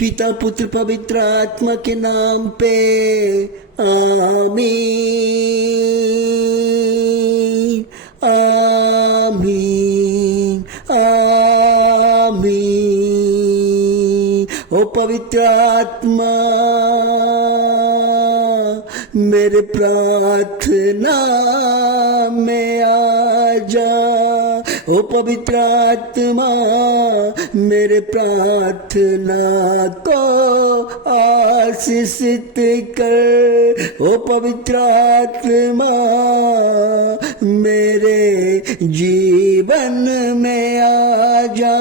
पिता पुत्र पवित्र आत्मा के नाम पे आमीन आमीन आमीन। ओ पवित्र आत्मा मेरे प्रार्थना में आ जा। ओ पवित्र आत्मा मेरे प्रार्थना को आशीषित कर। ओ पवित्र आत्मा मेरे जीवन में आ जा।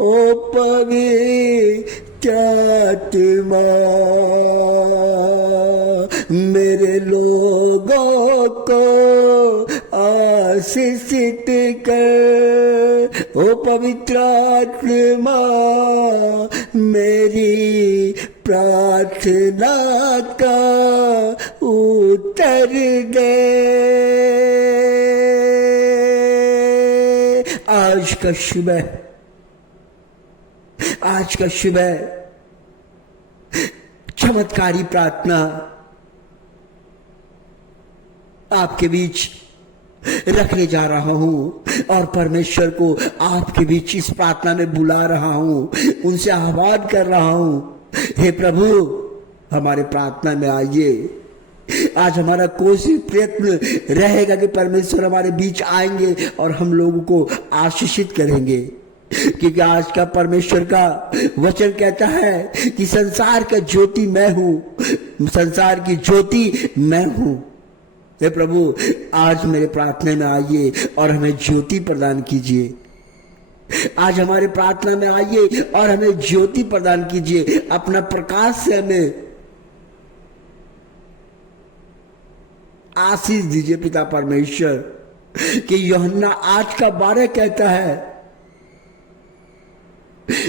ओ पवित्र आत्मा मेरे लोगों को आशीषित कर। ओ पवित्र आत्मा मेरी प्रार्थना का उत्तर दे। आज का सुबह चमत्कारी प्रार्थना आपके बीच रखने जा रहा हूं और परमेश्वर को आपके बीच इस प्रार्थना में बुला रहा हूं, उनसे आह्वान कर रहा हूं, हे प्रभु हमारे प्रार्थना में आइए। आज हमारा कोशिश प्रयत्न रहेगा कि परमेश्वर हमारे बीच आएंगे और हम लोगों को आशीषित करेंगे, क्योंकि आज का परमेश्वर का वचन कहता है कि संसार का ज्योति मैं हूं, संसार की ज्योति मैं हूं। हे प्रभु आज मेरे प्रार्थना में आइए और हमें ज्योति प्रदान कीजिए। आज हमारे प्रार्थना में आइए और हमें ज्योति प्रदान कीजिए। अपना प्रकाश से हमें आशीष दीजिए पिता परमेश्वर। कि यूहन्ना 8:12 कहता है,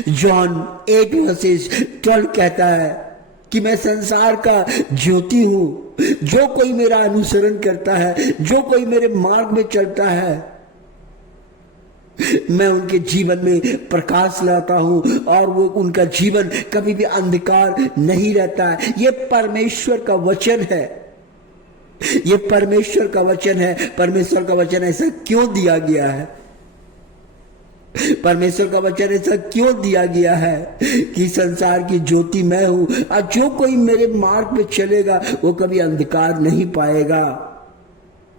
जॉन 8:12 कहता है कि मैं संसार का ज्योति हूं। जो कोई मेरा अनुसरण करता है, जो कोई मेरे मार्ग में चलता है, मैं उनके जीवन में प्रकाश लाता हूं और वो उनका जीवन कभी भी अंधकार नहीं रहता है। ये परमेश्वर का वचन है, ये परमेश्वर का वचन है। परमेश्वर का वचन ऐसा क्यों दिया गया है? परमेश्वर का वचन ऐसा क्यों दिया गया है कि संसार की ज्योति मैं हूं और जो कोई मेरे मार्ग पे चलेगा वो कभी अंधकार नहीं पाएगा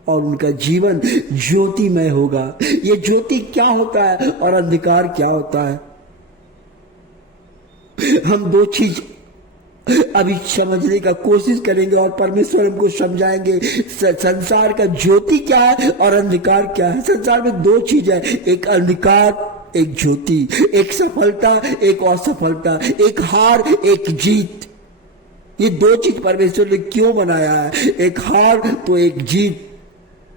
और उनका जीवन ज्योतिमय होगा। ये ज्योति क्या होता है और अंधकार क्या होता है? हम दो चीज अभी समझने का कोशिश करेंगे और परमेश्वर हमको समझाएंगे संसार का ज्योति क्या है और अंधकार क्या है। संसार में दो चीज है, एक अंधकार एक ज्योति, एक सफलता एक असफलता, एक हार एक जीत। ये दो चीज परमेश्वर ने क्यों बनाया है? एक हार तो एक जीत,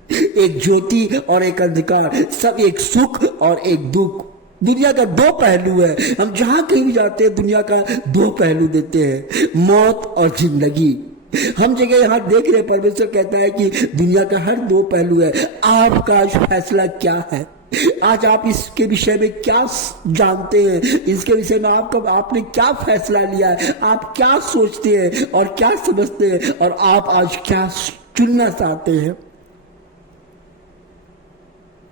एक ज्योति और एक अंधकार, सब एक सुख और एक दुख। दुनिया का दो पहलू है। हम जहां कहीं भी जाते हैं दुनिया का दो पहलू देते हैं, मौत और जिंदगी। हम जगह यहां देख रहे हैं परमेश्वर कहता है कि दुनिया का हर दो पहलू है। आपका फैसला क्या है? आज आप इसके विषय में क्या जानते हैं? इसके विषय में आपने क्या फैसला लिया है? आप क्या सोचते हैं और क्या समझते हैं और आप आज क्या चुनना चाहते हैं?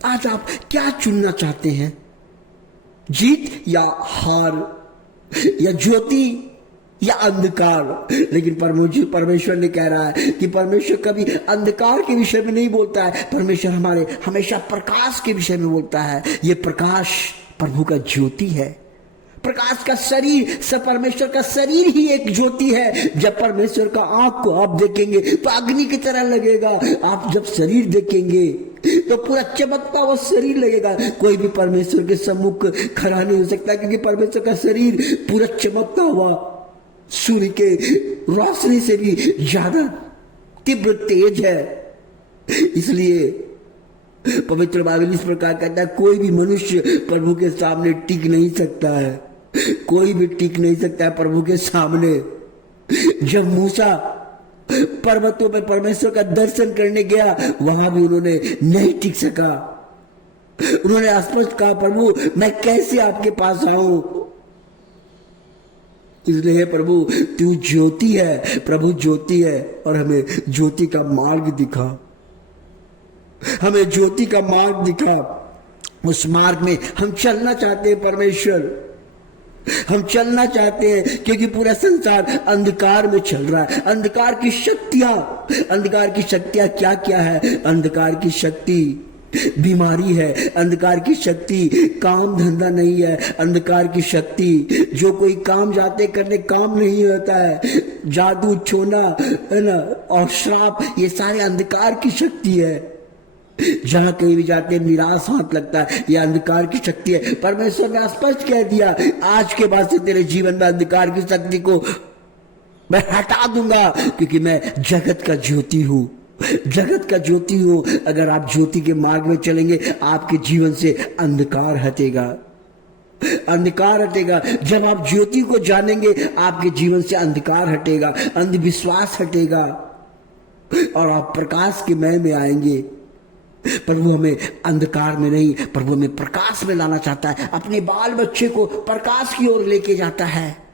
आज आप क्या चुनना चाहते हैं? जीत या हार, या ज्योति या अंधकार? लेकिन परमेश्वर ने कह रहा है कि परमेश्वर कभी अंधकार के विषय में नहीं बोलता है। परमेश्वर हमारे हमेशा प्रकाश के विषय में बोलता है। ये प्रकाश प्रभु का ज्योति है। प्रकाश का शरीर, सब परमेश्वर का शरीर ही एक ज्योति है। जब परमेश्वर का आंख को आप देखेंगे तो अग्नि की तरह लगेगा। आप जब शरीर देखेंगे तो पूरा चमकता हुआ शरीर लगेगा। कोई भी परमेश्वर के सम्मुख खड़ा नहीं हो सकता, क्योंकि परमेश्वर का शरीर पूरा चमकता हुआ सूर्य के रोशनी से भी ज्यादा तीव्र तेज है। इसलिए पवित्र बाइबल इस प्रकार कहता है, कोई भी मनुष्य प्रभु के सामने टिक नहीं सकता है। कोई भी टिक नहीं सकता है प्रभु के सामने। जब मूसा पर्वतों में परमेश्वर का दर्शन करने गया, वहां भी उन्होंने नहीं टिक सका। उन्होंने स्पष्ट कहा, प्रभु मैं कैसे आपके पास आऊं? इसलिए हे प्रभु, तू ज्योति है, प्रभु ज्योति है, और हमें ज्योति का मार्ग दिखा, हमें ज्योति का मार्ग दिखा। उस मार्ग में हम चलना चाहते हैं परमेश्वर, हम चलना चाहते हैं, क्योंकि पूरा संसार अंधकार में चल रहा है। अंधकार की शक्तियां क्या क्या है? अंधकार की शक्ति बीमारी है, अंधकार की शक्ति काम धंधा नहीं है, अंधकार की शक्ति जो कोई काम जाते करने काम नहीं होता है, जादू छूना है ना, और श्राप, ये सारे अंधकार की शक्ति है। जहां कहीं भी जाते निराश हाथ लगता है, यह अंधकार की शक्ति है। परमेश्वर ने स्पष्ट कह दिया, आज के बाद से तेरे जीवन में अंधकार की शक्ति को मैं हटा दूंगा, क्योंकि मैं जगत का ज्योति हूं, जगत का ज्योति हूं। अगर आप ज्योति के मार्ग में चलेंगे, आपके जीवन से अंधकार हटेगा, अंधकार हटेगा। जब आप ज्योति को जानेंगे, आपके जीवन से अंधकार हटेगा, अंधविश्वास हटेगा, और आप प्रकाश के मय में आएंगे। प्रभु हमें अंधकार में नहीं, प्रभु हमें प्रकाश में लाना चाहता है। अपने बाल बच्चे को प्रकाश की ओर लेके जाता है,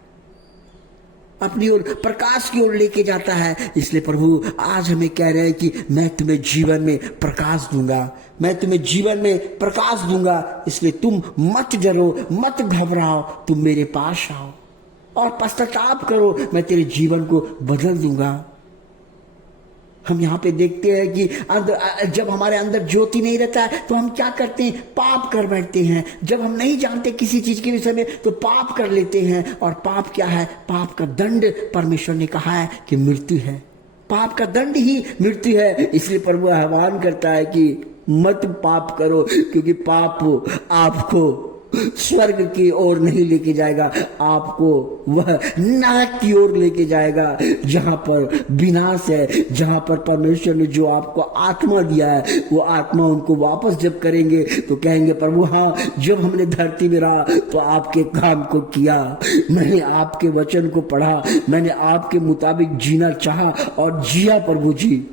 अपनी ओर प्रकाश की ओर लेके जाता है। इसलिए प्रभु आज हमें कह रहे हैं कि मैं तुम्हें जीवन में प्रकाश दूंगा, मैं तुम्हें जीवन में प्रकाश दूंगा। इसलिए तुम मत डरो, मत घबराओ, तुम मेरे पास आओ और पश्चाताप करो, मैं तेरे जीवन को बदल दूंगा। हम यहाँ पे देखते हैं कि जब हमारे अंदर ज्योति नहीं रहता है तो हम क्या करते हैं? पाप कर बैठते हैं। जब हम नहीं जानते किसी चीज के विषय में तो पाप कर लेते हैं। और पाप क्या है? पाप का दंड परमेश्वर ने कहा है कि मृत्यु है, पाप का दंड ही मृत्यु है। इसलिए प्रभु आह्वान करता है कि मत पाप करो, क्योंकि पाप आपको स्वर्ग की ओर नहीं लेके जाएगा, आपको वह नरक की ओर लेके जाएगा, जहां पर विनाश है, जहां पर परमेश्वर ने जो आपको आत्मा दिया है, वो आत्मा उनको वापस जब करेंगे तो कहेंगे, प्रभु हाँ, जब हमने धरती में रहा तो आपके काम को किया, मैंने आपके वचन को पढ़ा, मैंने आपके मुताबिक जीना चाहा और जिया। प्रभु जी,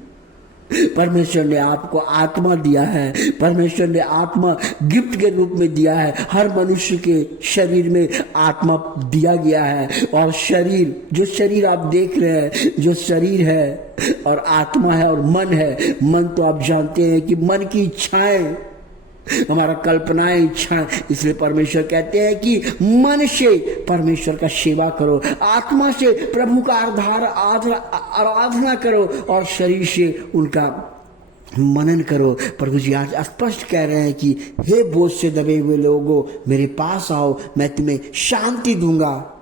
परमेश्वर ने आपको आत्मा दिया है, परमेश्वर ने आत्मा गिफ्ट के रूप में दिया है। हर मनुष्य के शरीर में आत्मा दिया गया है, और शरीर, जो शरीर आप देख रहे हैं, जो शरीर है और आत्मा है और मन है। मन तो आप जानते हैं कि मन की इच्छाएं, हमारा कल्पनाएं, इच्छाएं। इसलिए परमेश्वर कहते हैं कि मन से परमेश्वर का सेवा करो, आत्मा से प्रभु का आराधना करो, और शरीर से उनका मनन करो। प्रभु जी आज स्पष्ट कह रहे हैं कि हे बोझ से दबे हुए लोगों, मेरे पास आओ, मैं तुम्हें शांति दूंगा,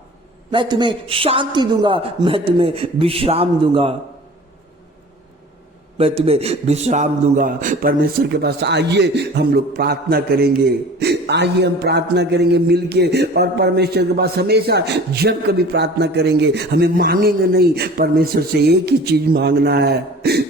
मैं तुम्हें शांति दूंगा, मैं तुम्हें विश्राम दूंगा, मैं तुम्हें विश्राम दूंगा। परमेश्वर के पास आइए, हम लोग प्रार्थना करेंगे, आइए हम प्रार्थना करेंगे मिलके। और परमेश्वर के पास हमेशा जब कभी प्रार्थना करेंगे, हमें मांगेंगे नहीं, परमेश्वर से एक ही चीज मांगना है,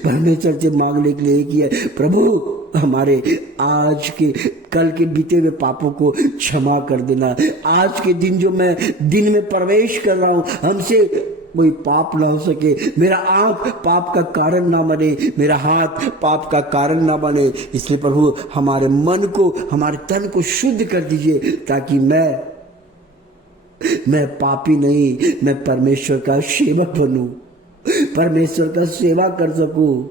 परमेश्वर से मांगने के लिए एक ही है, प्रभु हमारे आज के कल के बीते हुए पापों को क्षमा कर देना। आज के दिन जो मैं दिन में प्रवेश कर रहा हूं, हमसे कोई पाप ना हो सके, मेरा आंख पाप का कारण ना बने, मेरा हाथ पाप का कारण ना बने। इसलिए प्रभु हमारे मन को, हमारे तन को शुद्ध कर दीजिए, ताकि मैं पापी नहीं, मैं परमेश्वर का सेवक बनूं, परमेश्वर का सेवा कर सकूं।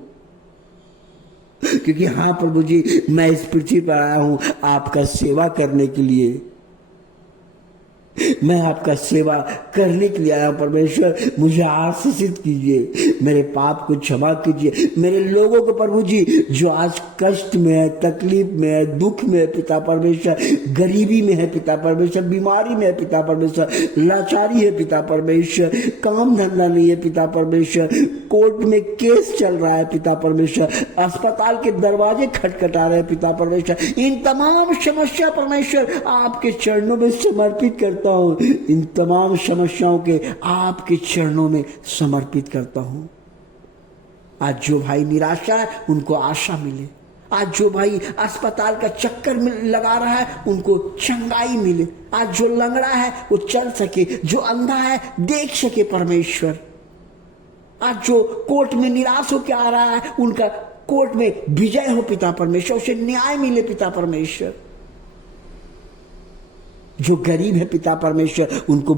क्योंकि हाँ प्रभु जी, मैं इस पृथ्वी पर आया हूं आपका सेवा करने के लिए, मैं आपका सेवा करने के लिए आया हूं। परमेश्वर मुझे आशीषित कीजिए, मेरे पाप को क्षमा कीजिए, मेरे लोगों को प्रभु जी जो आज कष्ट में है, तकलीफ में है, दुख में है पिता परमेश्वर, गरीबी में है पिता परमेश्वर, बीमारी में है पिता परमेश्वर, लाचारी है पिता परमेश्वर, काम धंधा नहीं है पिता परमेश्वर, कोर्ट में केस चल रहा है पिता परमेश्वर, अस्पताल के दरवाजे खटखटा रहे हैं पिता परमेश्वर, इन तमाम समस्या परमेश्वर आपके चरणों में समर्पित करता हूं, इन तमाम समस्याओं के आपके चरणों में समर्पित करता हूं। आज जो भाई निराशा है उनको आशा मिले, आज जो भाई अस्पताल का चक्कर लगा रहा है उनको चंगाई मिले, आज जो लंगड़ा है वो चल सके, जो अंधा है देख सके परमेश्वर, आज जो कोर्ट में निराश होकर आ रहा है उनका कोर्ट में विजय हो पिता परमेश्वर, उसे न्याय मिले पिता परमेश्वर। जो गरीब है पिता परमेश्वर उनको